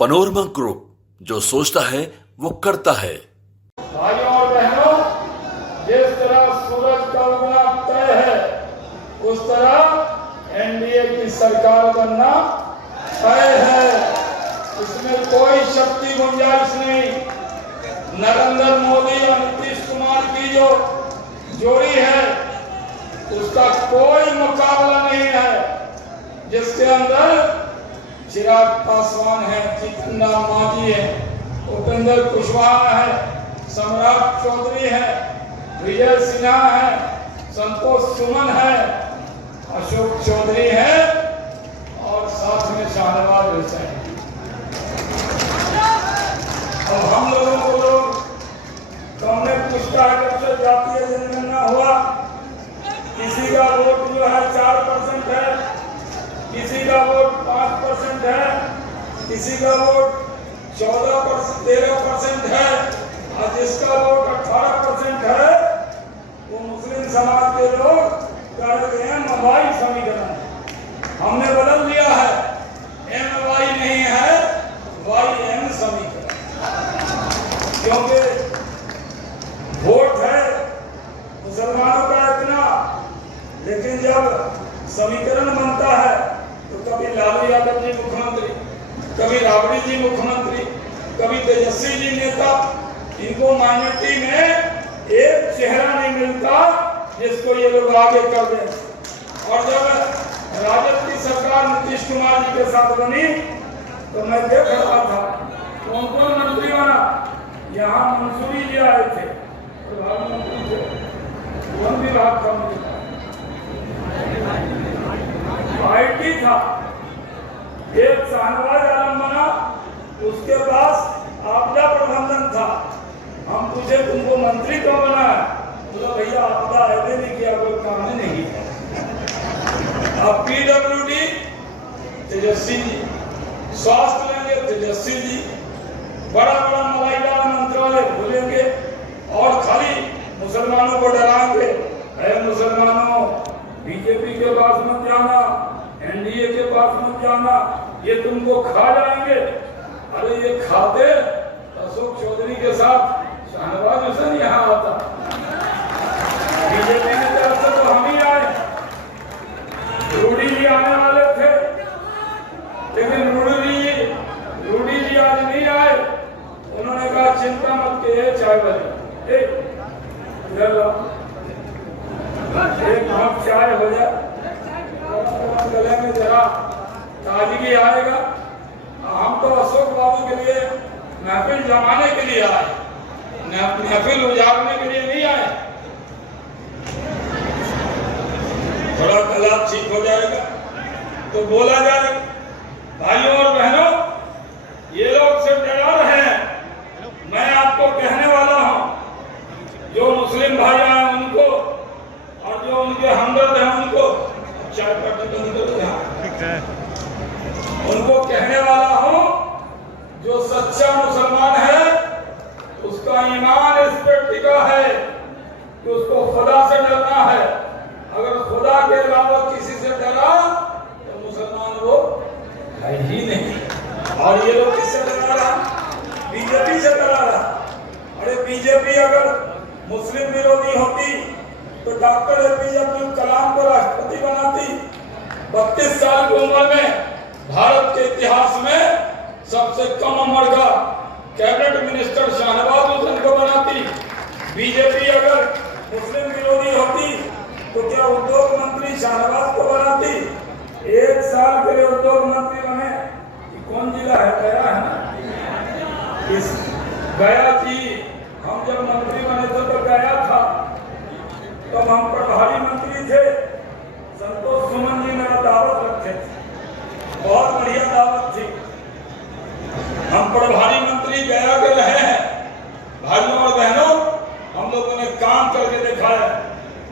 Panorama group, जो सोचता है वो करता है। भाइयों और बहनों, जिस तरह सूरज का उगना तय है, उस तरह एनडीए की सरकार बनना तय है। इसमें कोई शक्ति गुंजाइश नहीं। नरेंद्र मोदी और नीतीश कुमार की जो जोड़ी है, उसका कोई मुकाबला नहीं है। जिसके अंदर चिराग पासवान है, जितेंद्र मांझी है, उपेंद्र कुशवाहा है, सम्राट चौधरी है, विजय सिन्हा है, संतोष सुमन है, अशोक चौधरी है और साथ में शाहनवाज हुसैन। अब हम लोगों को हमने पूछता है जब से जातीय जनगणना हुआ, किसी का वोट जो है 4% है, किसी का वोट 5% है, किसी का वोट 13% है और जिसका वोट 18% है वो मुस्लिम समाज के लोग कह रहे हैं मवाई समीकरण। हमने बदल दिया है, MY नहीं है, YM समीकरण। क्योंकि वोट है मुसलमानों का इतना, लेकिन जब समीकरण बनता है तो कभी लालू यादव जी मुख्यमंत्री, कभी राबड़ी जी मुख्यमंत्री, कभी तेजस्वी जी नेता। इनको माइनॉरिटी में एक चेहरा नहीं मिलता जिसको ये लोग आगे कर दें। और जब राजद की सरकार नीतीश कुमार जी के साथ बनी तो मैं देख रहा था कौन कौन मंत्री बना। यहाँ मंसूरी जी आए थे, प्रधानमंत्री थे, वन विभाग का मंत्री था, IT था, एक शाहनवाज आलम बना, उसके पास आपदा प्रबंधन था। हम पूछे तुमको मंत्री क्यों बना है? बोला भैया आपदा आए नहीं किया, कोई काम नहीं है। अब PWD तेजस्वी जी, स्वास्थ्य लेंगे तेजस्वी जी, बड़ा बड़ा मलाईदार मंत्रालय खोलेंगे और खाली मुसलमानों को डराएंगे, अरे मुसलमानों बीजेपी के पास मत जाना, एनडीए के पास मत जाना, ये तुमको खा जाएंगे। अरे ये खाते अशोक चौधरी के साथ शाहनवाज हुसैन यहाँ आता। बीजेपी की तरफ से तो हम ही आए, रूडी जी आने वाले थे, लेकिन रूडी जी आज नहीं आए। उन्होंने कहा चिंता मत किए, चाय बने एक कप चाय हो जाए, गले में जरा ताजगी आएगा। हम तो अशोक बाबू के लिए महफिल जमाने के लिए आए, महफिल उजाड़ने के लिए नहीं आए। थोड़ा गला ठीक हो जाएगा तो बोला जाएगा। भाइयों और बहनों, ये लोग सिर्फ डरा रहे हैं। मैं आपको कहने वाला हूं, जो मुस्लिम भाई हैं उनको और जो उनके हमदर्द हैं उनको, चाय पट्टी बंद करो, उनको कहने वाला हूं, जो सच्चा मुसलमान है उसका ईमान इस पे टिका है कि उसको खुदा से डरना है। अगर खुदा के अलावा किसी से डरा तो मुसलमान वो है ही नहीं। और ये लोग किससे डरा रहा? बीजेपी से डरा रहा। अरे बीजेपी अगर मुस्लिम विरोधी होती तो डॉक्टर APJ अब्दुल कलाम को राष्ट्रपति बनाती। 32 साल की उम्र में भारत के इतिहास में सबसे कम उम्र का कैबिनेट मिनिस्टर शाहनवाज हुसैन को बनाती। बीजेपी अगर मुस्लिम विरोधी होती तो क्या उद्योग मंत्री शाहनवाज को बनाती? 1 साल के लिए उद्योग मंत्री बने। कौन जिला है? गया है ना। इस गया की हम जब मंत्री बने थे तो गया था, तब हम प्रभारी मंत्री थे। संतोष सुमन जी मेरा दावत रखे थे, बहुत बढ़िया दावत थी। हम प्रभारी मंत्री गया के रहे हैं। भाइयों और बहनों, हम लोगों ने काम करके दिखाया।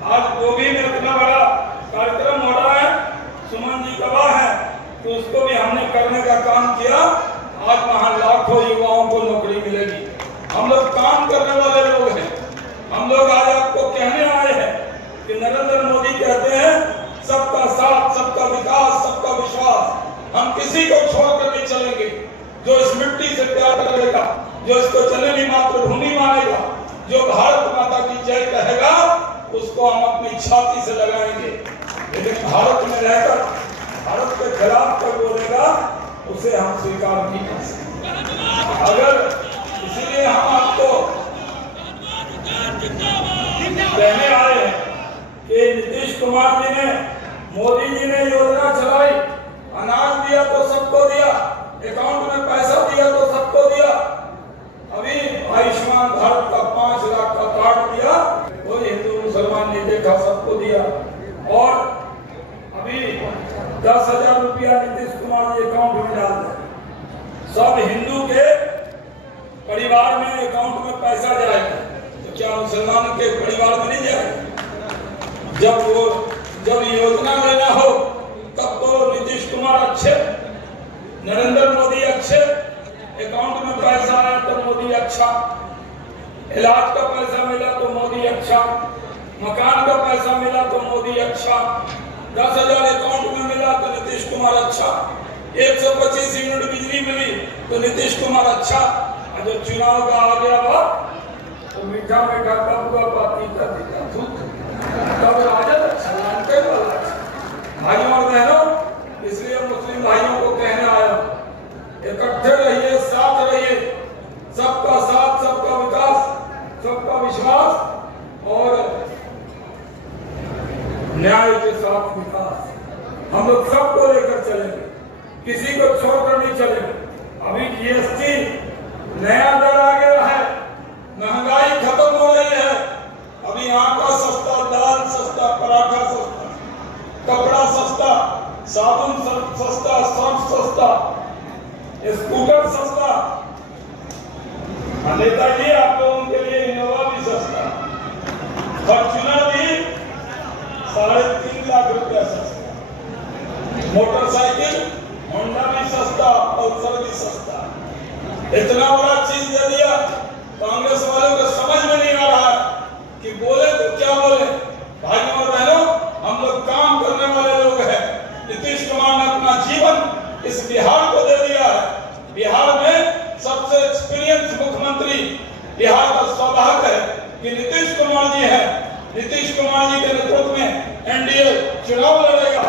आज गोभी में इतना बड़ा कार्यक्रम हो रहा है, सुमन जी गवाह है कि उसको भी हमने करने का काम किया। आज वहां लाखों युवाओं को नौकरी मिलेगी। हम लोग काम करने वाले लोग हैं। हम लोग आज आपको कहने आए हैं कि नरेंद्र मोदी कहते हैं सबका साथ, सबका विकास, सबका विश्वास। हम किसी को छोड़कर नहीं चलेंगे। जो इस मिट्टी से प्यार करेगा, जो इसको जननी मातृभूमि मानेगा, जो भारत माता की जय कहेगा, उसको हम अपनी छाती से लगाएंगे। लेकिन भारत में रहकर भारत के खिलाफ कोई बोलेगा, उसे हम स्वीकार नहीं कर सकते। अगर इसीलिए हम आपको कहने आए हैं कि नीतीश कुमार जी ने, मोदी जी ने योजना चलाई, अनाज दिया तो सबको दिया, अकाउंट में पैसा दिया तो सबको दिया। अभी आयुष्मान भारत का 5 लाख का कार्ड दिया, कोई हिंदू मुसलमान नहीं देखा, सबको दिया। और अभी 10,000 रुपया नीतीश कुमार जी अकाउंट में डाल दें, सब हिंदू के परिवार में अकाउंट में पैसा जाएगा, तो क्या मुसलमानों के परिवार में नहीं जाएगा? जब योजना लेना हो तब तो नीतीश कुमार अच्छे, नरेंद्र मोदी अच्छे, अकाउंट में पैसा आया तो मोदी अच्छा, इलाज का पैसा मिला तो मोदी अच्छा, मकान का पैसा मिला तो मोदी अच्छा, 10,000 अकाउंट में मिला तो नीतीश कुमार अच्छा, 125 यूनिट बिजली मिली तो नीतीश कुमार अच्छा। और जो चुनाव का आ गया बात, तो मीठा मीठा कब बाती का दिखा तब राजद अच्छा, लंके वाला अच्छा। भाइयों और बहनों, इसलिए मुस्लिम भाइयों को कहने आया, इकट्ठे रहिए, साथ रहिए, सबका साथ, सबका विकास, सबका विश्वास और न्याय के साथ विकास। हम लोग सबको लेकर चलेंगे, किसी को छोड़कर नहीं चलेंगे। अभी जीएसटी नया दर आ गया है, महंगाई खत्म हो रही है। अभी आटा सस्ता, दाल सस्ता, पराठा सस्ता, कपड़ा सस्ता, साबुन सस्ता, सर्फ सस्ता, स्कूटर सस्ता। नेताजी आप लोगों के लिए इनोवा भी सस्ता, फॉर्च्यूनर भी 3.5 लाख रुपया सस्ता, मोटरसाइकिल होंडा भी सस्ता, पल्सर भी सस्ता। इतना बड़ा चीज दे दिया, कांग्रेस वालों को समझ में नहीं आ रहा है कि बोले तो क्या बोले। भाइयों और बहनों, हम लोग काम करने वाले लोग हैं। नीतीश कुमार ने अपना जीवन इस बिहार को दे दिया है। बिहार में सबसे एक्सपीरियंस मुख्यमंत्री बिहार का सौभाग्य है कि नीतीश कुमार जी है। नीतीश कुमार जी के नेतृत्व में एनडीए चुनाव लड़ेगा,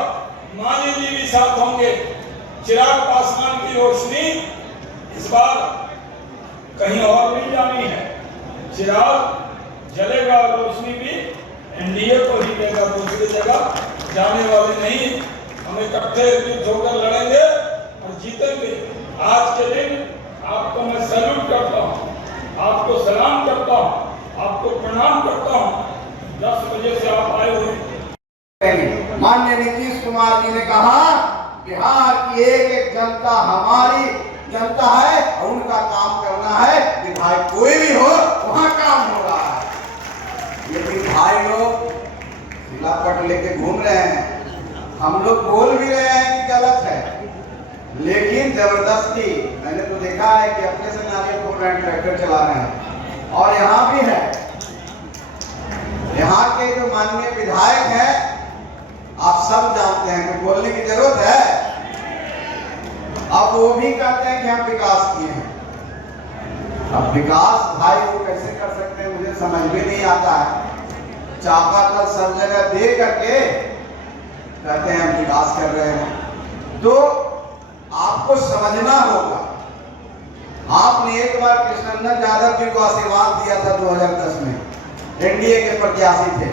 मांझी जी भी साथ होंगे। चिराग पासवान की रोशनी इस बार कहीं और नहीं जानी है, चिराग जलेगा, रोशनी भी एनडीए को ही देगा, दूसरी जगह जाने वाले नहीं। हम इकट्ठे एकजुट होकर लड़ेंगे और जीतेंगे। आज के दिन आपको मैं सैल्यूट करता हूँ, आपको सलाम करता हूँ, आपको प्रणाम करता हूँ। 10 बजे से आप आए हुए। माननीय नीतीश कुमार जी ने कहा बिहार की एक एक जनता हमारी जनता है और उनका काम करना है। विधायक कोई भी हो, वहाँ काम हो रहा है। लेकिन भाई लोग सिलापट लेके घूम रहे हैं, हम लोग बोल भी रहे हैं कि गलत है, लेकिन जबरदस्ती। मैंने तो देखा है कि अपने से नारियल फोड़ रहे हैं, ट्रैक्टर चला रहे हैं। और यहाँ भी है, यहाँ के जो माननीय विधायक हैं, आप सब जानते हैं कि बोलने की जरूरत है। अब वो भी कहते हैं कि हम विकास किए हैं। अब विकास भाई वो कैसे कर सकते हैं, मुझे समझ में नहीं आता है। चापाकल सब जगह दे करके कहते हैं हम विकास कर रहे हैं। तो आपको समझना होगा, आपने एक बार कृष्णनंदन यादव जी को आशीर्वाद दिया था 2010 में, एनडीए के प्रत्याशी थे।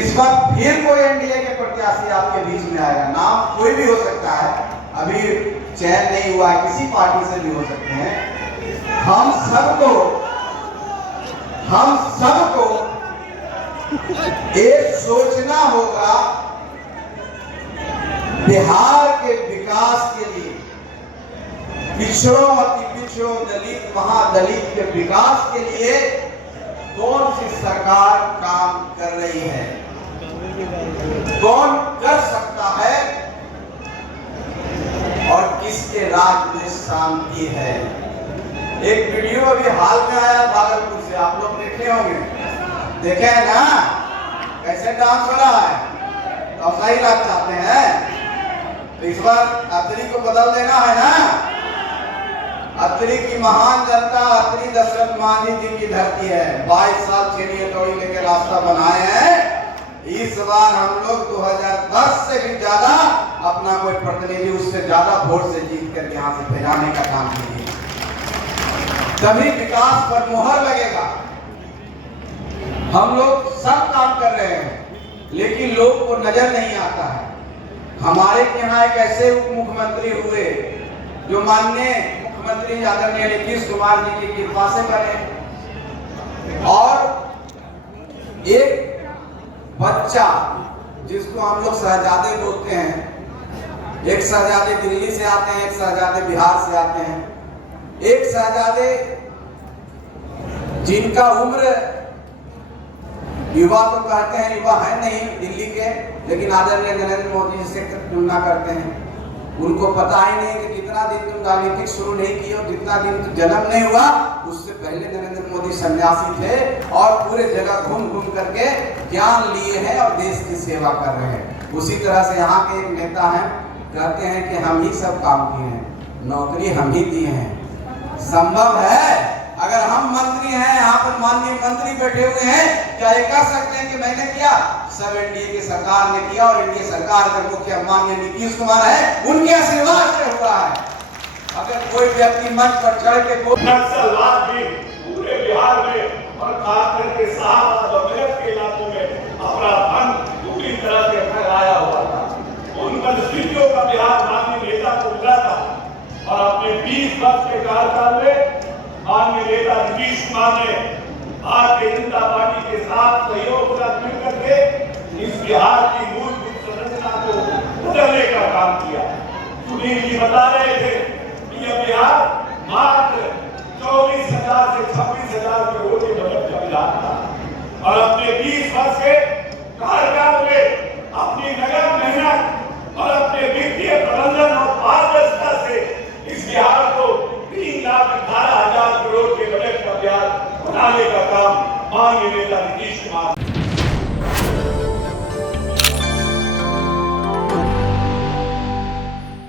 इस बार फिर कोई एनडीए के प्रत्याशी आपके बीच में आएगा, नाम कोई भी हो सकता है, अभी चयन नहीं हुआ है, किसी पार्टी से भी हो सकते हैं। हम सबको एक सोचना होगा, बिहार के विकास के लिए, पिछड़ों अति पिछड़ों, दलित महादलित के विकास के लिए कौन सी सरकार काम कर रही है, कौन कर सकता है और किसके राज में शांति है। एक वीडियो अभी हाल में आया भागलपुर से, आप लोग देखे होंगे, देखे हैं ना, कैसे डांस हो रहा है। तो सही राज चाहते हैं तो इस बार अतरी को बदल देना है ना, अत्रि की महान जनता अत्रि दशरथ मांझी जी की धरती है। 22 साल छेनी हथौड़ी लेके रास्ता बनाए हैं। इस बार हम लोग 2010 से भी ज्यादा अपना कोई प्रतिनिधि उससे ज्यादा वोट से जीत कर यहाँ से भेजाने का काम कीजिए, तभी विकास पर मोहर लगेगा। हम लोग सब काम कर रहे हैं, लेकिन लोग को नजर नहीं आता है। हमारे यहाँ एक ऐसे उप मुख्यमंत्री हुए जो माननीय मुख्यमंत्री आदरणीय नीतीश कुमार जी की कृपा से बने, और एक बच्चा जिसको हम लोग शहजादे बोलते हैं, एक शहजादे दिल्ली से आते हैं, एक शहजादे बिहार से आते हैं, एक शहजादे जिनका उम्र युवा तो कहते हैं, युवा है नहीं दिल्ली के, लेकिन आदरणीय नरेंद्र मोदी से तुलना करते हैं। उनको पता ही नहीं कि कितना दिन तुम राजनीतिक शुरू नहीं किए हो, जितना दिन तुम जन्म नहीं हुआ उससे पहले नरेंद्र मोदी सन्यासी थे और पूरे जगह घूम घूम करके ज्ञान लिए हैं और देश की सेवा कर रहे हैं। उसी तरह से यहाँ के एक नेता हैं, कहते हैं कि हम ही सब काम किए हैं, नौकरी हम ही दिए हैं। संभव है? अगर हम मंत्री हैं, यहाँ पर माननीय मंत्री बैठे हुए हैं, क्या ये कह सकते हैं कि मैंने किया? सब एनडीए की सरकार ने किया, और एनडीए सरकार का मुख्य माननीय नीतीश कुमार है, उनके आशीर्वाद से हुआ है। अगर कोई व्यक्ति मंच पर चढ़ के नक्सलवाद भी पूरे बिहार में और खास करके शाहबाद और मेरठ के इलाकों में अपना धन पूरी तरह से फैलाया हुआ था। उन परिस्थितियों का बिहार माननीय नेता को मिला था, और अपने 20 वर्ष के कार्यकाल में माननीय नेता नीतीश कुमार ने भारतीय जनता पार्टी के साथ सहयोग से मिलकर के इस बिहार की मूलभूत संरचना को बदलने का काम किया। सुनील जी बता रहे थे कि यह बिहार मात्र 24,000 से 26,000 करोड़ के बजट का बिहार था, और अपने 20 वर्ष के कार्यकाल में अपनी नगर मेहनत और अपने वित्तीय प्रबंधन और पारदर्शिता से इस बिहार को 3,18,000 करोड़ के बजट का बिहार बनाने का काम माननीय नेता नीतीश कुमार